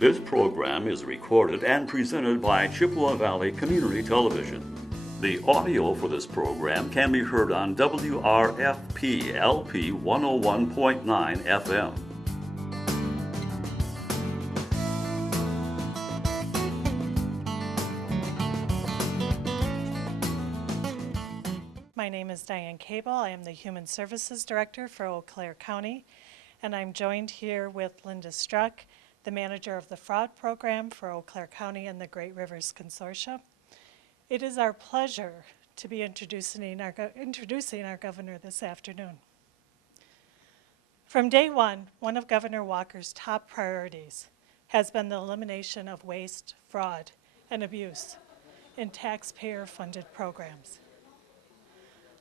This program is recorded and presented by Chippewa Valley Community Television. The audio for this program can be heard on WRFP LP 101.9 FM. My name is Diane Cable. I am the Human Services Director for Eau Claire County, and I'm joined here with Linda Struck, the manager of the fraud program for Eau Claire County and the Great Rivers Consortium. It is our pleasure to be introducing our governor this afternoon. From day one of Governor Walker's top priorities has been the elimination of waste, fraud, and abuse in taxpayer-funded programs.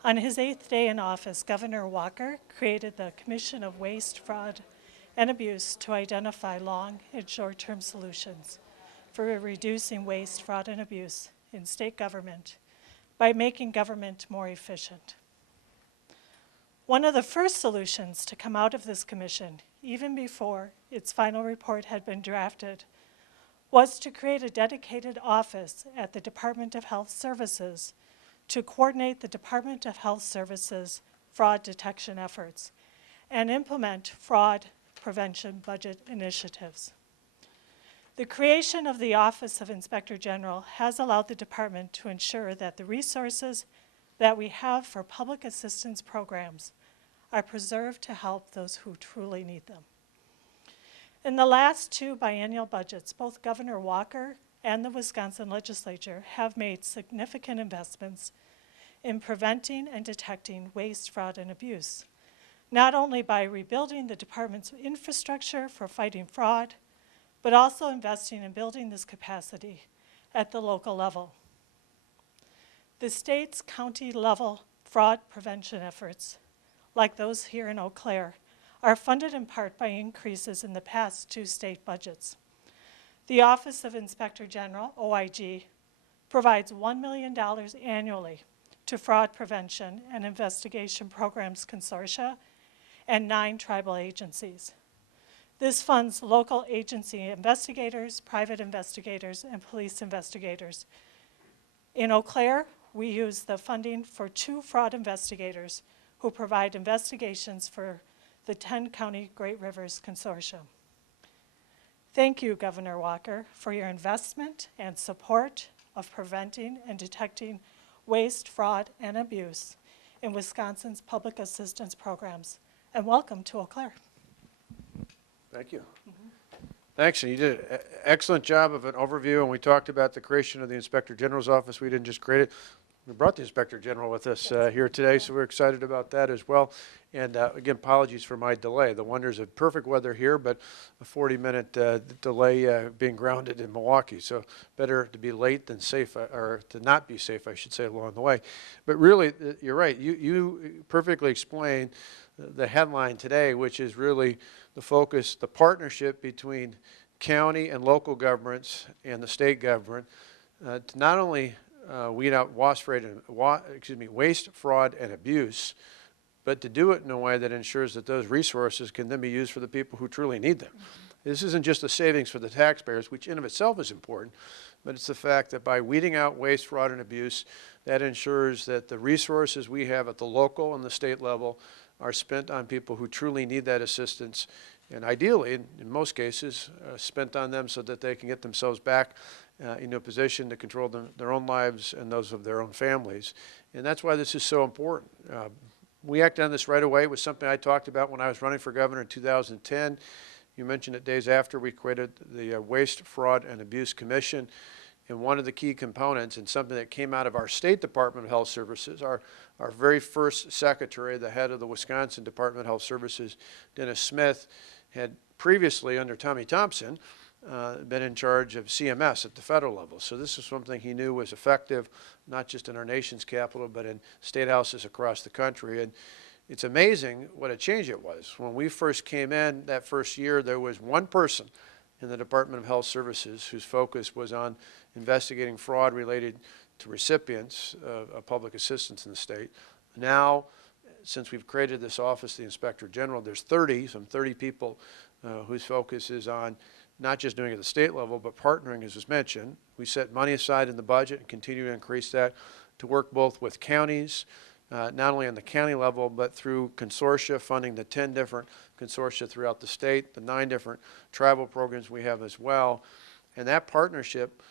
On his 8th day in office, Governor Walker created the Commission of Waste, Fraud, and Abuse to identify long and short-term solutions for reducing waste, fraud, and abuse in state government by making government more efficient. One of the first solutions to come out of this commission, even before its final report had been drafted, was to create a dedicated office at the Department of Health Services to coordinate the Department of Health Services fraud detection efforts and implement fraud prevention budget initiatives. The creation of the Office of Inspector General has allowed the department to ensure that the resources that we have for public assistance programs are preserved to help those who truly need them. In the last 2 biennial budgets, both Governor Walker and the Wisconsin legislature have made significant investments in preventing and detecting waste, fraud, and abuse, not only by rebuilding the department's infrastructure for fighting fraud, but also investing in building this capacity at the local level. The state's county-level fraud prevention efforts, like those here in Eau Claire, are funded in part by increases in the past 2 state budgets. The Office of Inspector General, OIG, provides $1 million annually to fraud prevention and investigation programs consortia and 9 tribal agencies. This funds local agency investigators, private investigators, and police investigators. In Eau Claire, we use the funding for 2 fraud investigators who provide investigations for the 10-county Great Rivers Consortium. Thank you, Governor Walker, for your investment and support of preventing and detecting waste, fraud, and abuse in Wisconsin's public assistance programs. And welcome to Eau Claire. Thank you. Thanks, and you did an excellent job of an overview, and we talked about the creation of the Inspector General's office. We didn't just create it. We brought the Inspector General with us here today, so we're excited about that as well. And again, apologies for my delay. The wonders of perfect weather here, but a 40-minute delay being grounded in Milwaukee. So better to be late than safe, or to not be safe, I should say, along the way. But really, you're right. You perfectly explained the headline today, which is really the focus, the partnership between county and local governments and the state government to not only weed out waste, fraud, and abuse, but to do it in a way that ensures that those resources can then be used for the people who truly need them. This isn't just a savings for the taxpayers, which in of itself is important, but it's the fact that by weeding out waste, fraud, and abuse, that ensures that the resources we have at the local and the state level are spent on people who truly need that assistance, and ideally, in most cases, spent on them so that they can get themselves back into a position to control their own lives and those of their own families. And that's why this is so important. We acted on this right away. It was something I talked about when I was running for governor in 2010. You mentioned it days after we created the Waste, Fraud, and Abuse Commission. And one of the key components, and something that came out of our State Department of Health Services, our very first secretary, the head of the Wisconsin Department of Health Services, Dennis Smith, had previously, under Tommy Thompson, been in charge of CMS at the federal level. So this is something he knew was effective, not just in our nation's capital, but in state houses across the country. And it's amazing what a change it was. When we first came in that first year, there was one person in the Department of Health Services whose focus was on investigating fraud related to recipients of public assistance in the state. Now, since we've created this office, the Inspector General, there's some 30 people whose focus is on not just doing it at the state level, but partnering, as was mentioned. We set money aside in the budget and continue to increase that to work both with counties, not only on the county level, but through consortia, funding the 10 different consortia throughout the state, the 9 different travel programs we have as well. And that partnership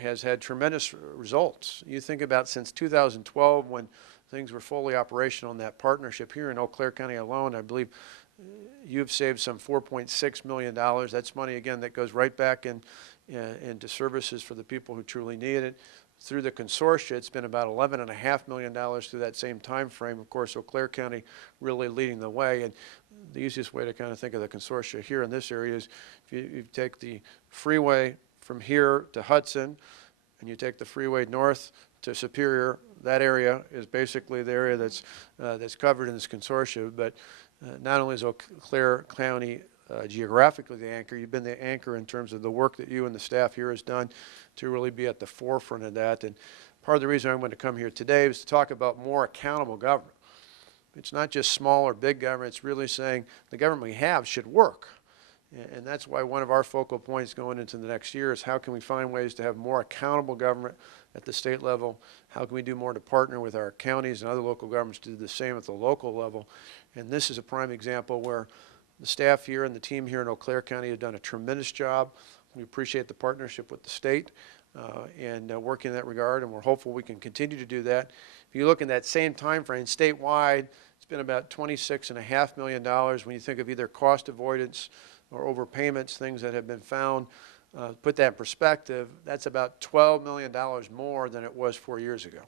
has had tremendous results. You think about since 2012, when things were fully operational in that partnership here in Eau Claire County alone, I believe you've saved some $4.6 million. That's money, again, that goes right back into services for the people who truly need it. Through the consortia, it's been about $11.5 million through that same time frame. Of course, Eau Claire County really leading the way. And the easiest way to kind of think of the consortia here in this area is if you take the freeway from here to Hudson, and you take the freeway north to Superior, that area is basically the area that's covered in this consortia. But not only is Eau Claire County geographically the anchor, you've been the anchor in terms of the work that you and the staff here has done to really be at the forefront of that. And part of the reason I wanted to come here today was to talk about more accountable government. It's not just small or big government, it's really saying the government we have should work. And that's why one of our focal points going into the next year is how can we find ways to have more accountable government at the state level? How can we do more to partner with our counties and other local governments to do the same at the local level? And this is a prime example where the staff here and the team here in Eau Claire County have done a tremendous job. We appreciate the partnership with the state and working in that regard, and we're hopeful we can continue to do that. If you look in that same time frame, statewide, it's been about $26.5 million when you think of either cost avoidance or overpayments, things that have been found. Put that in perspective, that's about $12 million more than it was 4 years ago.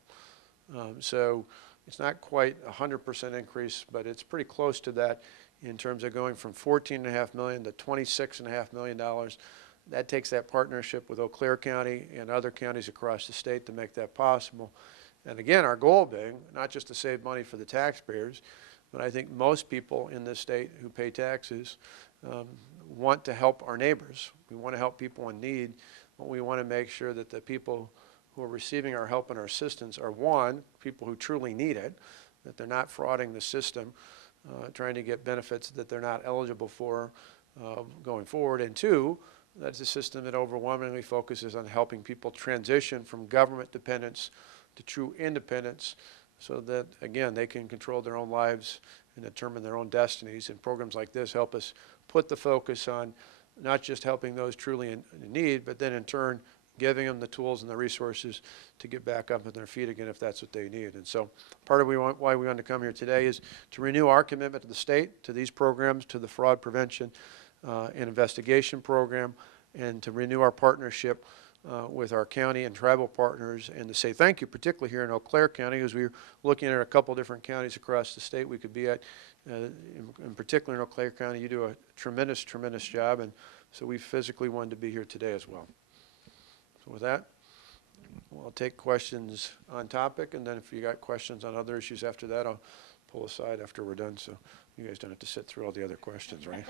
So it's not quite a 100% increase, but it's pretty close to that in terms of going from $14.5 million to $26.5 million. That takes that partnership with Eau Claire County and other counties across the state to make that possible. And again, our goal being not just to save money for the taxpayers, but I think most people in this state who pay taxes want to help our neighbors. We want to help people in need, but we want to make sure that the people who are receiving our help and our assistance are, one, people who truly need it, that they're not frauding the system, trying to get benefits that they're not eligible for going forward, and two, that's a system that overwhelmingly focuses on helping people transition from government dependence to true independence so that, again, they can control their own lives and determine their own destinies. And programs like this help us put the focus on not just helping those truly in need, but then in turn giving them the tools and the resources to get back up on their feet again if that's what they need. And so part of why we want to come here today is to renew our commitment to the state, to these programs, to the fraud prevention and investigation program, and to renew our partnership with our county and tribal partners, and to say thank you, particularly here in Eau Claire County, as we're looking at a couple different counties across the state we could be at. In particular in Eau Claire County, you do a tremendous job, and so we physically wanted to be here today as well. So with that, I'll take questions on topic, and then if you got questions on other issues after that, I'll pull aside after we're done, so you guys don't have to sit through all the other questions, right?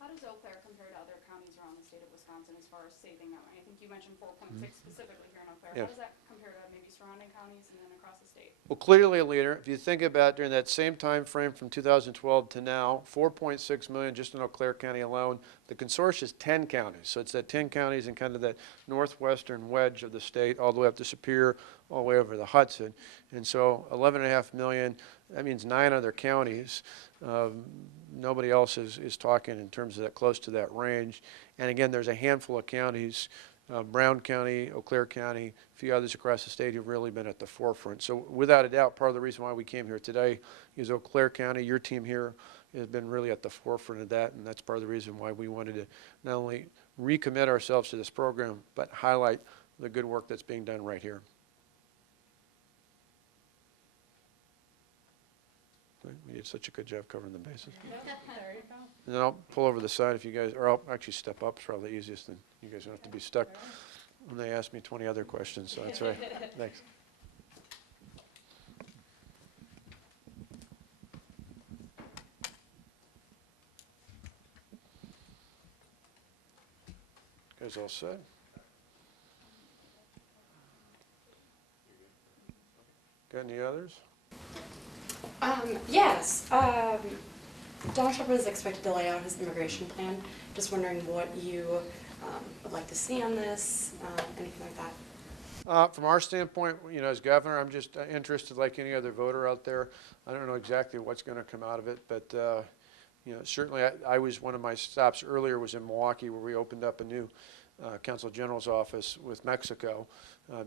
How does Eau Claire compare to other counties around the state of Wisconsin as far as saving that money? I think you mentioned 4.6 specifically here in Eau Claire. Yeah. How does that compare to maybe surrounding counties and then across the state? Well, clearly a leader. If you think about during that same time frame from 2012 to now, $4.6 million just in Eau Claire County alone. The consortium is 10 counties, so it's that 10 counties in kind of that northwestern wedge of the state, all the way up to Superior, all the way over the Hudson. And so $11.5 million, that means 9 other counties. Nobody else is talking in terms of that close to that range. And again, there's a handful of counties, Brown County, Eau Claire County, a few others across the state who've really been at the forefront. So without a doubt, part of the reason why we came here today is Eau Claire County, your team here has been really at the forefront of that, and that's part of the reason why we wanted to not only recommit ourselves to this program, but highlight the good work that's being done right here. We did such a good job covering the bases. There you go. And then I'll pull over the side if you guys, or I'll actually step up. It's probably the easiest, and you guys don't have to be stuck when they ask me 20 other questions, so that's right. Thanks. Guys all set? Got any others? Yes. Donald Trump is expected to lay out his immigration plan. Just wondering what you would like to see on this, anything like that. From our standpoint, as governor, I'm just interested like any other voter out there. I don't know exactly what's going to come out of it, but certainly I was, one of my stops earlier was in Milwaukee, where we opened up a new Consul General's office with Mexico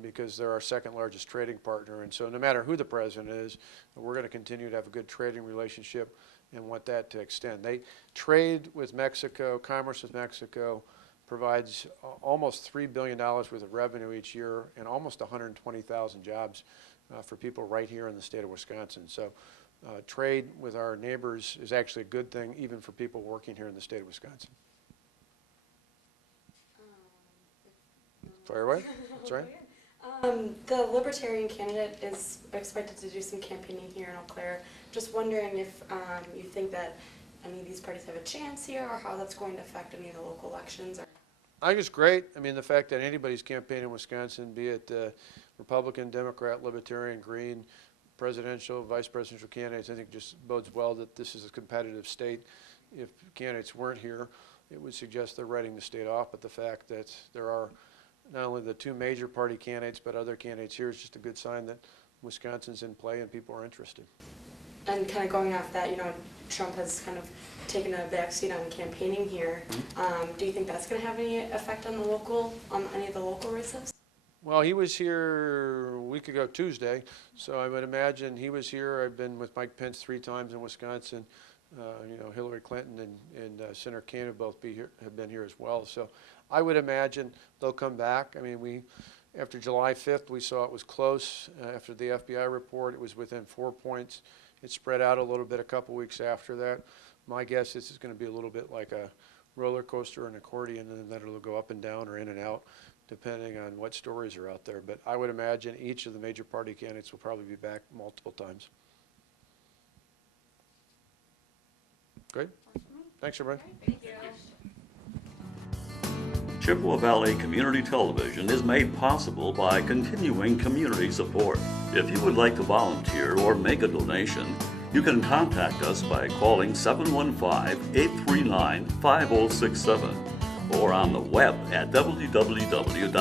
because they're our second largest trading partner. And so no matter who the president is, we're going to continue to have a good trading relationship and want that to extend. They trade with Mexico, commerce with Mexico provides almost $3 billion worth of revenue each year and almost 120,000 jobs for people right here in the state of Wisconsin. So trade with our neighbors is actually a good thing, even for people working here in the state of Wisconsin. Fire away. That's right. The Libertarian candidate is expected to do some campaigning here in Eau Claire. Just wondering if you think that any of these parties have a chance here, or how that's going to affect any of the local elections. I think it's great. I mean, the fact that anybody's campaigning in Wisconsin, be it Republican, Democrat, Libertarian, Green, presidential, vice presidential candidates, I think just bodes well that this is a competitive state. If candidates weren't here, it would suggest they're writing the state off. But the fact that there are not only the two major party candidates, but other candidates here is just a good sign that Wisconsin's in play and people are interested. And kind of going off that, Trump has kind of taken a backseat on campaigning here. Do you think that's going to have any effect on any of the local races? Well, he was here a week ago Tuesday, so I would imagine he was here. I've been with Mike Pence 3 times in Wisconsin. Hillary Clinton and Senator Kaine have been here as well. So I would imagine they'll come back. I mean, after July 5th, we saw it was close. After the FBI report, it was within 4 points. It spread out a little bit a couple weeks after that. My guess is it's going to be a little bit like a roller coaster or an accordion, and then it'll go up and down or in and out, depending on what stories are out there. But I would imagine each of the major party candidates will probably be back multiple times. Great. Thanks, everybody. Thank you. Chippewa Valley Community Television is made possible by continuing community support. If you would like to volunteer or make a donation, you can contact us by calling 715-839-5067 or on the web at www.cvctv.org.